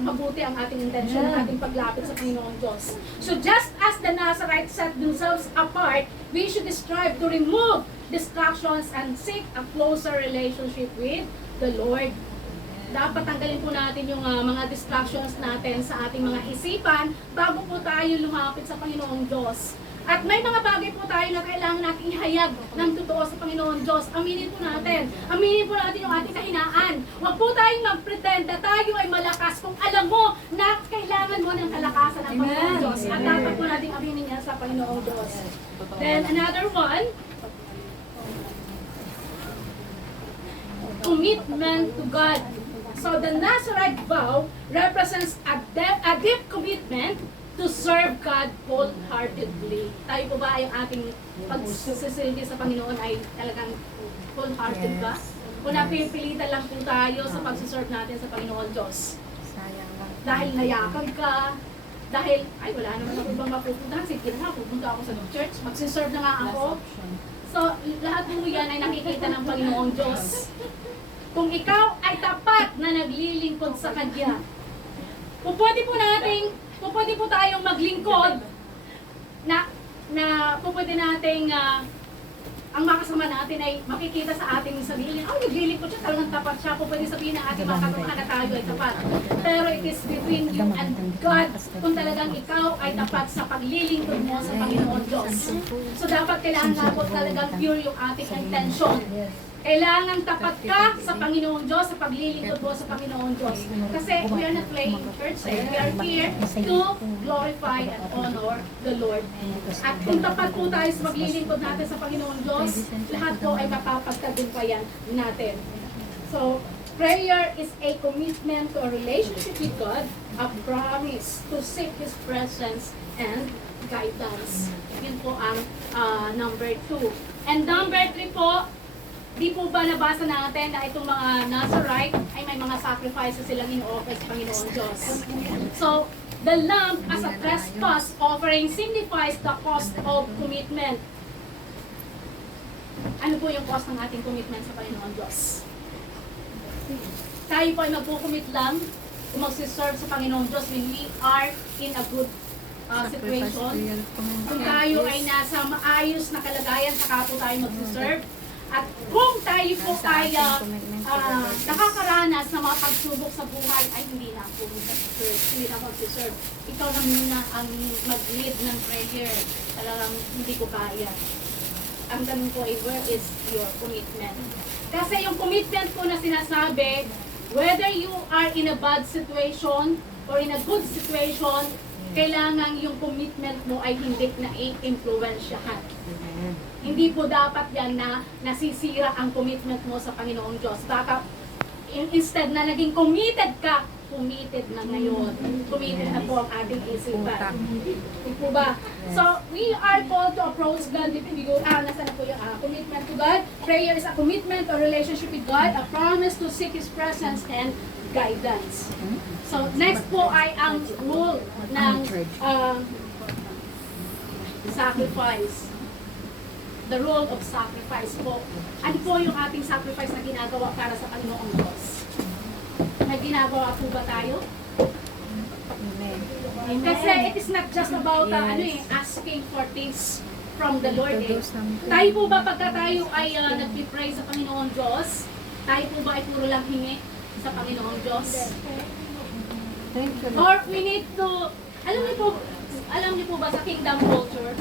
mabuti ang ating intention, ang ating paglapit sa Panginoong Diyos. So just as the Nazarites set themselves apart, we should strive to remove distractions and seek a closer relationship with the Lord. Dapat tanggalin po natin yung mga distractions natin sa ating mga isipan bago po tayo lumapit sa Panginoong Diyos. At may mga bagay po tayo na kailangan natin ihayag ng totoo sa Panginoon Diyos. Aminin po natin. Aminin po natin yung ating kahinaan. Huwag po tayong mag-pretend na tayo ay malakas kung alam mo na kailangan mo ng kalakasan ng Panginoon Diyos. At dapat po natin aminin yan sa Panginoong Diyos. Then another one, commitment to God. So the Nazarite vow represents a deep commitment to serve God wholeheartedly. Tayo po ba yung ating pagsisilbi sa Panginoon ay talagang wholehearted ba? O napipilitan lang po tayo sa pagsiserve natin sa Panginoon Diyos? Sayang lang. Dahil nayakag ka, dahil, ay wala naman ako ibang mapupuntahan, sige na nga, pupunta ako sa church, magsiserve na nga ako. So, lahat po yan ay nakikita ng Panginoong Diyos. Kung ikaw ay tapat na naglilingkod sa Kanya, kung pwede po tayong maglingkod na pwede nating ang makasama natin ay makikita sa ating sarili. Naglilingkod siya, talagang tapat siya. Kung pwede sabihin ng ating mga kasama na tayo ay tapat. Pero it is between you and God kung talagang ikaw ay tapat sa paglilingkod mo sa Panginoon Diyos. So dapat kailangan nga po talagang pure yung ating intention. Kailangan tapat ka sa Panginoong Diyos, sa paglilingkod mo sa Panginoong Diyos. Kasi we are not playing church, eh. We are here to glorify and honor the Lord. At kung tapat po tayo sa paglilingkod natin sa Panginoong Diyos, lahat po ay mapapagtagumpayan natin. So, prayer is a commitment to a relationship with God, a promise to seek His presence and guidance. Yun po ang number 2. And number 3 po, di po ba nabasa natin na itong mga Nazarite ay may mga sacrifices silang in-offer sa Panginoon Diyos? So, the lamb as a trespass offering signifies the cost of commitment. Ano po yung cost ng ating commitment sa Panginoon Diyos? Tayo po ay magpukumit lang kung magsiserve sa Panginoon Diyos when we are in a good situation. Kung tayo ay nasa maayos na kalagayan, saka po tayo magsiserve. At kung tayo po ay nakakaranas na mga pagsubok sa buhay, ay hindi na ako mag-serve, hindi na mag-serve. Ikaw na muna ang mag-lead ng prayer. Talagang hindi ko kaya. Ang tanong ko ay, where is your commitment? Kasi yung commitment ko na sinasabi, whether you are in a bad situation or in a good situation, kailangan yung commitment mo ay hindi na i-influensyahan. Hindi po dapat yan na nasisira ang commitment mo sa Panginoong Diyos. Baka instead na naging committed ka, committed na ngayon. Committed na po ang ating isipan. Hindi po ba? So, we are called to approach God with nasa na po yung commitment to God. Prayer is a commitment or relationship with God, a promise to seek His presence and guidance. So, next po ay ang rule ng sacrifice. The role of sacrifice po. Ano po yung ating sacrifice na ginagawa para sa Panginoong Diyos? May ginagawa po ba tayo? Kasi it is not just about asking for things from the Lord. Tayo po ba pagka tayo ay nag-pray sa Panginoong Diyos, tayo po ba ay puro lang hingi sa Panginoong Diyos? Or we need to, alam niyo po ba sa kingdom culture,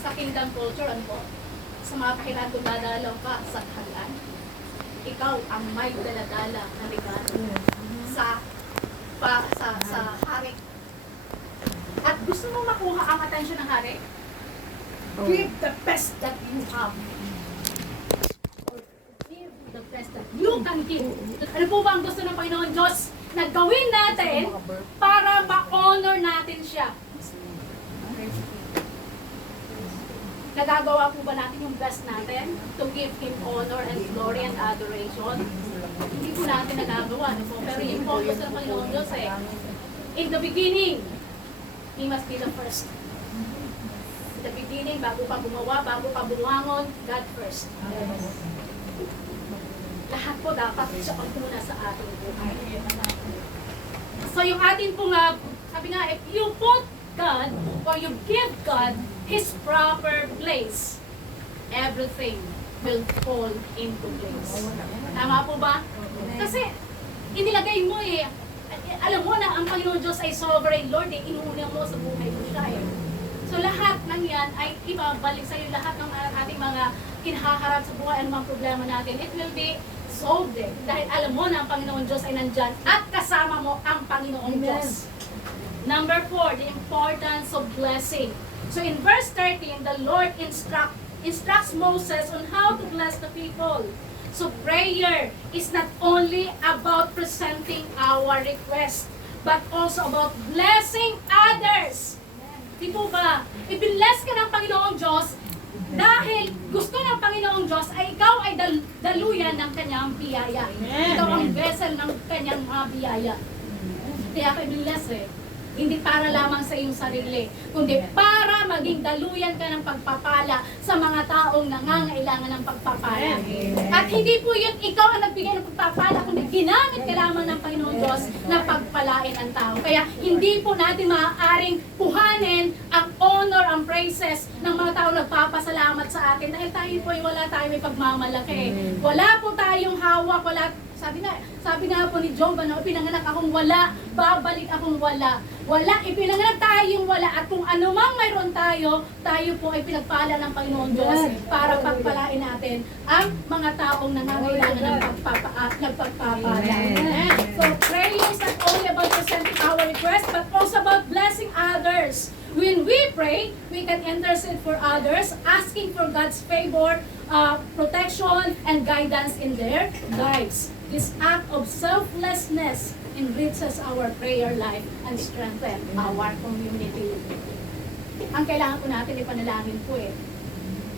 sa kingdom culture, ano po? Sa mga kahilan kung dadalaw ka sa halaan, ikaw ang may daladala na regalo sa hari. At gusto mo makuha ang atensyon ng hari? Give the best that you have. Or give the best that you can give. Ano po ba ang gusto ng Panginoon Diyos na gawin natin para ma-honor natin siya? Nagagawa po ba natin yung best natin to give Him honor and glory and adoration? Hindi po natin nagagawa. No? Pero yung po gusto ng Panginoon Diyos in the beginning, He must be the first. In the beginning, bago pa gumawa, bago pa bumangon, God first. Lahat po dapat siya ang muna sa ating buhay. So yung atin po nga, sabi nga, if you put God or you give God His proper place, everything will fall into place. Tama po ba? Kasi inilagay mo alam mo na ang Panginoon Diyos ay sovereign Lord, inuuna mo sa buhay mo siya So lahat ng yan ay ibabalik sa iyo, lahat ng ating mga kinaharap sa buhay, anumang problema natin, it will be solved dahil alam mo na ang Panginoon Diyos ay nandyan at kasama mo ang Panginoong Diyos. Number 4, the importance of blessing. So in verse 13, the Lord instructs Moses on how to bless the people. So prayer is not only about presenting our request, but also about blessing others. Di po ba? I-bless ka ng Panginoong Diyos dahil gusto ng Panginoong Diyos ay ikaw ay daluyan ng kanyang biyaya. Ikaw ang vessel ng kanyang mga biyaya. Kaya ka i-bless Hindi para lamang sa iyong sarili, kundi para maging daluyan ka ng pagpapala sa mga taong nangangailangan ng pagpapala. At hindi po yun ikaw ang nagbigay ng pagpapala, kundi ginamit ka lamang ng Panginoon Diyos na pagpalain ang tao. Kaya hindi po natin maaaring kuhanin ang honor, ang praises ng mga tao nagpapasalamat sa atin dahil tayo po ay wala tayong may pagmamalaki. Wala po tayong hawak, sabi nga po ni Job, pinanganak akong wala, babalik akong wala. Wala, ipinanganak tayong wala at kung ano mang mayroon tayo po ay pinagpala ng Panginoon Diyos para pagpalain natin ang mga taong nangangailangan ng nagpagpapala. So prayer is not only about presenting our request but also about blessing others. When we pray, we can intercede for others, asking for God's favor, protection, and guidance in their lives. This act of selflessness enriches our prayer life and strengthens our community. Ang kailangan po natin ipanalangin po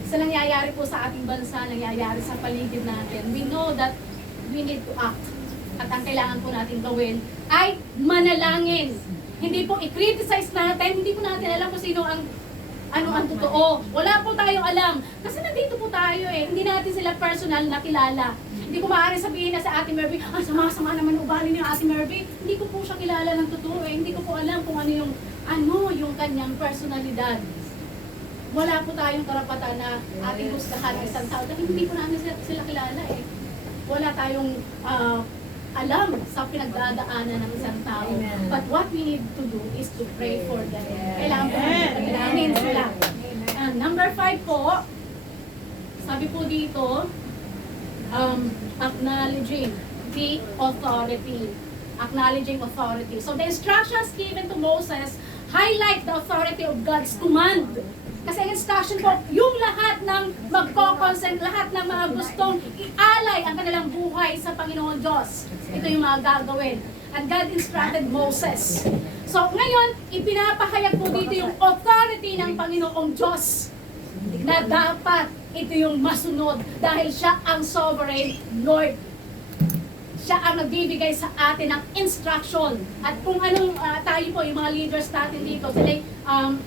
Sa nangyayari po sa ating bansa, nangyayari sa paligid natin, we know that we need to act. At ang kailangan po natin gawin ay manalangin. Hindi po i-criticize natin, hindi po natin alam kung sino ang totoo. Wala po tayong alam. Kasi nandito po tayo Hindi natin sila personal nakilala. Hindi ko maaari sabihin na sa Ate Mervy, sama-sama naman ugali ni Ate Mervy. Hindi ko po siya kilala ng totoo Hindi ko po alam kung ano yung kanyang personalidad. Wala po tayong karapatan na ating gustahan ng isang tao. Dahil hindi po namin sila kilala Wala tayong alam sa pinagdadaanan ng isang tao. But what we need to do is to pray for them. Kailangan po natin panalangin sila. Number 5 po, sabi po dito, acknowledging the authority. Acknowledging authority. So the instructions given to Moses highlight the authority of God's command. Kasi ang instruction po, yung lahat ng magko-consent, lahat ng mga gustong ialay ang kanilang buhay sa Panginoon Diyos. Ito yung mga gagawin. And God instructed Moses. So ngayon, ipinapahayag po dito yung authority ng Panginoong Diyos na dapat ito yung masunod dahil siya ang sovereign Lord. Siya ang nagbibigay sa atin ng instruction. At kung anong tayo po, yung mga leaders natin dito, sila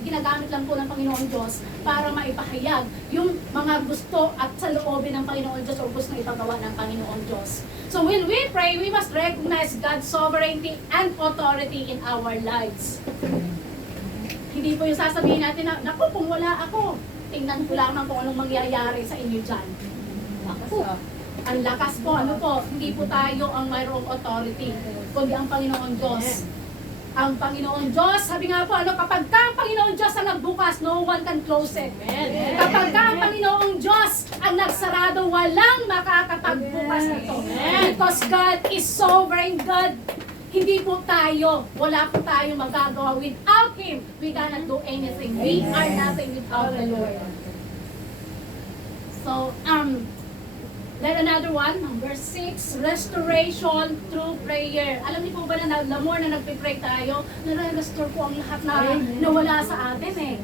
ginagamit lang po ng Panginoong Diyos para maipahayag yung mga gusto at sa loobin ng Panginoon Diyos o gusto na ipagawa ng Panginoon Diyos. So when we pray, we must recognize God's sovereignty and authority in our lives. Hindi po yung sasabihin natin na, naku, kung wala ako, tingnan ko lamang kung anong mangyayari sa inyo dyan. Naku, ang lakas po, ano po, hindi po tayo ang mayroong authority, kundi ang Panginoon Diyos. Ang Panginoon Diyos, sabi nga po, ano, kapag ka ang Panginoon Diyos ang nagbukas, no one can close it. Kapag ka ang Panginoong Diyos ang nagsarado, walang makakapagbukas nito. Because God is sovereign God. Hindi po tayo, wala po tayo magagawa without Him. We cannot do anything. We are nothing without the Lord. So, then another one, number 6, restoration through prayer. Alam niyo po ba na the more na nagpe-pray tayo, nare-restore po ang lahat na nawala sa atin eh.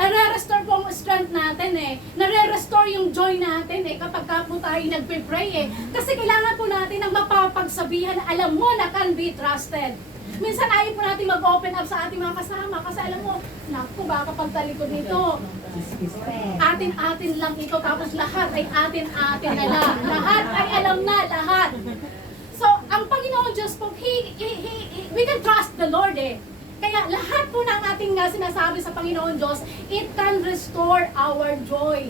Nare-restore po ang strength natin eh. Nare-restore yung joy natin eh kapag ka po tayo nagpe-pray eh. Kasi kailangan po natin ng mapapagsabihan na alam mo na can be trusted. Minsan ayaw po natin mag-open up sa ating mga kasama kasi alam mo, naku, baka pagtalikod nito. Atin-atin lang ito, tapos lahat ay atin-atin na lang. Lahat ay alam na, lahat. So, ang Panginoon Diyos po, we can trust the Lord eh. Kaya lahat po ng ating sinasabi sa Panginoon Diyos, it can restore our joy.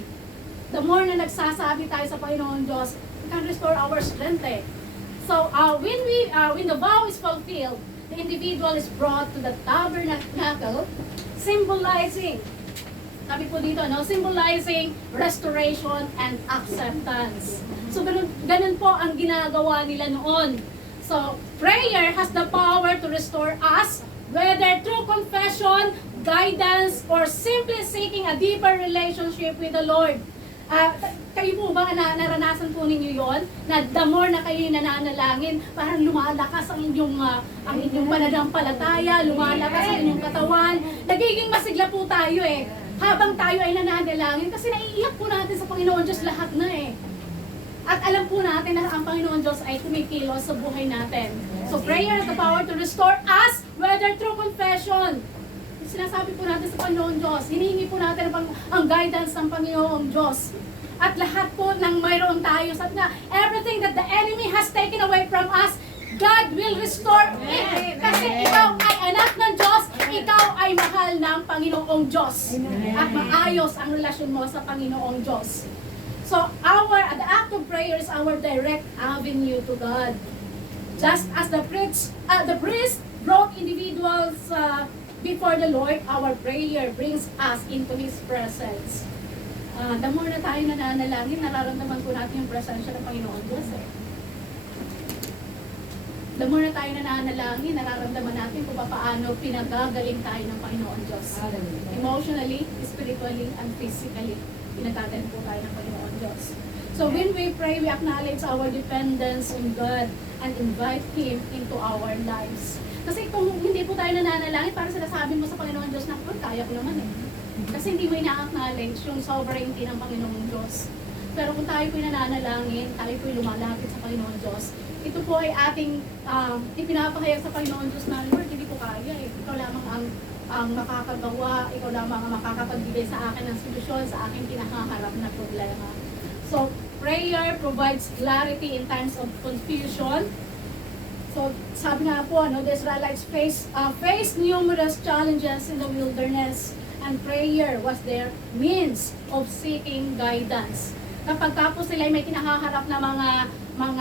The more na nagsasabi tayo sa Panginoon Diyos, it can restore our strength eh. So, when the vow is fulfilled, the individual is brought to the tabernacle, symbolizing, sabi po dito, no? Symbolizing restoration and acceptance. So, ganun po ang ginagawa nila noon. So, prayer has the power to restore us, whether through confession, guidance, or simply seeking a deeper relationship with the Lord. Kayo po ba naranasan po ninyo yon? Na the more na kayo nananalangin, parang lumalakas ang inyong pananampalataya, lumalakas ang inyong katawan. Nagiging masigla po tayo eh. Habang tayo ay nananalangin, kasi naiiyak po natin sa Panginoon Diyos lahat na eh. At alam po natin na ang Panginoon Diyos ay kumikilos sa buhay natin. So prayer has the power to restore us, whether through confession. Sinasabi po natin sa Panginoon Diyos, hinihingi po natin ang guidance ng Panginoong Diyos. At lahat po ng mayroon tayo, sabi na, everything that the enemy has taken away from us, God will restore it. Kasi ikaw ay anak ng Diyos, ikaw ay mahal ng Panginoong Diyos. At maayos ang relasyon mo sa Panginoong Diyos. So, the act of prayer is our direct avenue to God. Just as the priest brought individuals before the Lord, our prayer brings us into His presence. The more na tayo nananalangin, nararamdaman po natin yung presensya ng Panginoon Diyos eh. The more na tayo nananalangin, nararamdaman natin kung paano pinagagaling tayo ng Panginoon Diyos. Emotionally, spiritually, and physically, pinagagaling po tayo ng Panginoon Diyos. So when we pray, we acknowledge our dependence on God and invite Him into our lives. Kasi kung hindi po tayo nananalangin, parang sinasabi mo sa Panginoon Diyos na, kaya ko naman eh. Kasi hindi mo ina-acknowledge yung sovereignty ng Panginoon Diyos. Pero kung tayo po'y nananalangin, tayo po'y lumalapit sa Panginoon Diyos, ito po ay ating ipinapahayag sa Panginoon Diyos na, Lord, hindi ko kaya eh. Ikaw lamang ang makakagawa, ikaw lamang ang makakapagbigay sa akin ng solusyon sa aking kinakaharap na problema. So, prayer provides clarity in times of confusion. So, sabi nga po, the Israelites faced numerous challenges in the wilderness, and prayer was their means of seeking guidance. Kapag tapos sila may kinakaharap na mga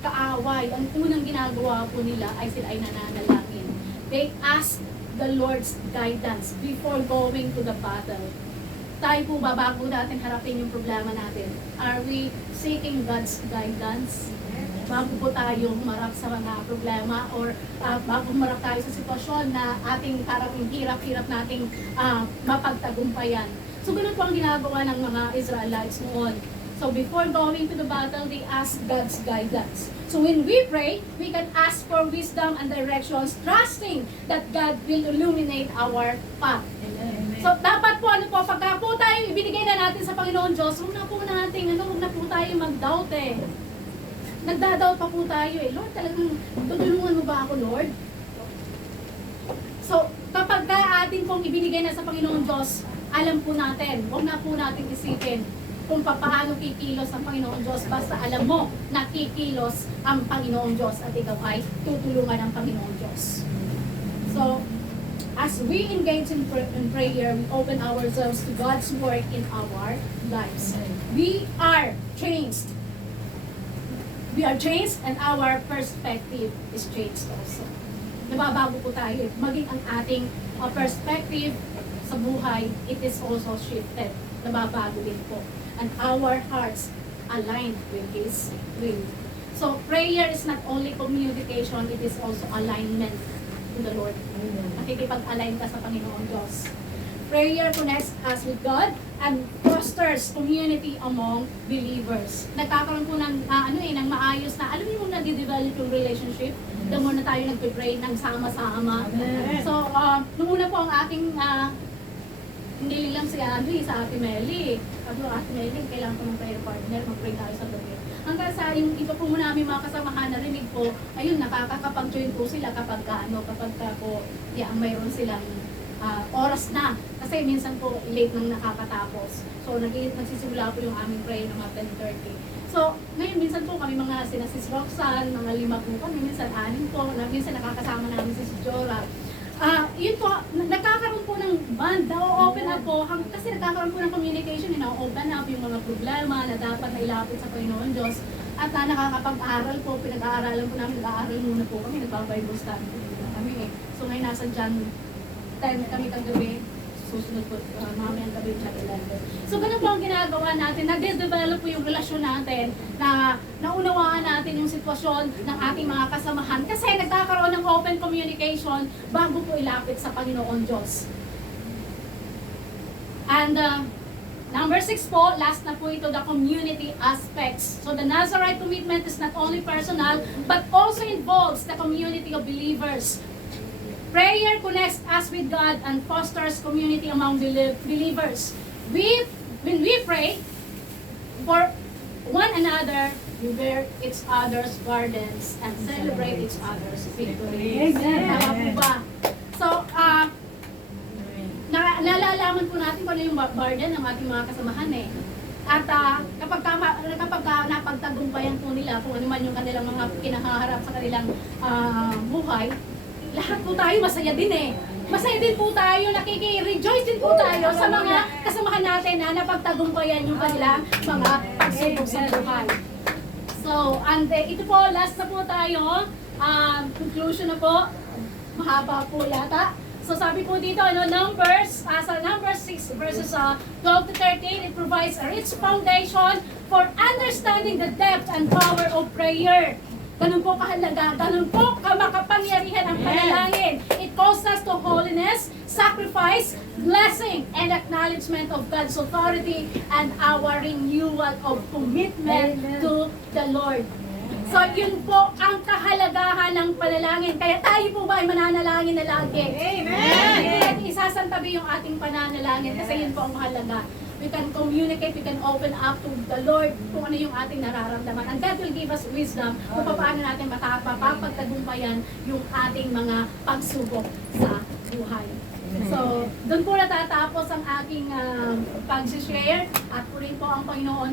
kaaway, ang unang ginagawa po nila ay sila ay nananalangin. They ask the Lord's guidance before going to the battle. Tayo po ba, bago natin harapin yung problema natin, are we seeking God's guidance? bago po tayo humarap sa mga problema or bago humarap tayo sa sitwasyon na ating parang hirap-hirap nating mapagtagumpayan. So ganun po ang ginagawa ng mga Israelites noon. So before going to the battle, they ask God's guidance. So when we pray, we can ask for wisdom and directions, trusting that God will illuminate our path. So dapat po, pagka po tayo ibinigay na natin sa Panginoon Diyos, huwag na po tayo mag-doubt eh. Nagda-doubt pa po tayo eh. Lord, talagang tutulungan mo ba ako, Lord? So, kapag atin pong ibinigay na sa Panginoon Diyos, alam po natin, huwag na po natin isipin kung paano kikilos ang Panginoon Diyos, basta alam mo na kikilos ang Panginoon Diyos at ikaw ay tutulungan ng Panginoon Diyos. So, as we engage in prayer, we open ourselves to God's work in our lives. We are changed. We are changed and our perspective is changed also. Nababago po tayo. Maging ang ating perspective sa buhay, it is also shifted. Nababago din po. And our hearts aligned with His will. So prayer is not only communication, it is also alignment to the Lord. Nakikipag-align ka sa Panginoon Diyos. Prayer connects us with God and fosters community among believers. Nagkakaroon po ng, ng maayos na, alam niyo kung nag-develop yung relationship, the more na tayo nag-pray ng sama-sama. So, nung una po ang aking, hindi lang si Andrew, sa Ate Melly. Sabi ko, Ate Melly, kailangan ko ng prayer partner, mag-pray tayo sa gabi. Hanggang sa yung iba po muna namin mga kasamahan narinig po, ayun, nakakapag-join po sila kapag po, mayroon silang oras na. Kasi minsan po late nang nakakatapos. So nagsisimula po yung aming prayer ng mga 10:30. So ngayon minsan po kami mga sina Sis Roxanne, mga 5 po kami, minsan 6 po, minsan nakakasama namin si Jora. Yun po, nagkakaroon po ng band, na-open up po, kasi nagkakaroon po ng communication, na-open up yung mga problema na dapat na ilapit sa Panginoon Diyos. At nakakapag-aral po, pinag-aaralan po namin, nag-aaral muna po kami, nagbabible study po kami eh. So ngayon nasa John 10 kami kagabi, susunod po, mamayang gabi John 11. So ganun po ang ginagawa natin, nag-develop po yung relasyon natin, na naunawaan natin yung sitwasyon ng ating mga kasamahan kasi nagkakaroon ng open communication bago po ilapit sa Panginoon Diyos. And number 6 po, last na po ito, the community aspects. So the Nazarite commitment is not only personal, but also involves the community of believers. Prayer connects us with God and fosters community among believers. When we pray for one another, we bear each other's burdens and celebrate each other's victories. Tama po ba? So, nalalaman po natin kung ano yung burden ng ating mga kasamahan eh. At kapag napagtagumpayan po nila kung ano man yung kanilang mga kinaharap sa kanilang buhay, lahat po tayo masaya din eh. Masaya din po tayo, nakiki-rejoice din po tayo sa mga kasamahan natin na napagtagumpayan yung kanilang mga pagsubok sa buhay. So, and ito po, last na po tayo. Conclusion na po. Mahaba po yata. So sabi po dito, Numbers, sa number 6 verses 12 to 13, it provides a rich foundation for understanding the depth and power of prayer. Ganun po kahalaga, ganun po kamakapangyarihan ang panalangin. It calls us to holiness, sacrifice, blessing, and acknowledgement of God's authority and our renewal of commitment to the Lord. So yun po ang kahalagahan ng panalangin. Kaya tayo po ba ay mananalangin na lagi? Amen! Hindi isasantabi yung ating pananalangin kasi yun po ang mahalaga. We can communicate, we can open up to the Lord kung ano yung ating nararamdaman. And God will give us wisdom kung paano natin mapapagtagumpayan yung ating mga pagsubok sa buhay. So, doon po natatapos ang aking pag-share at po rin po ang Panginoon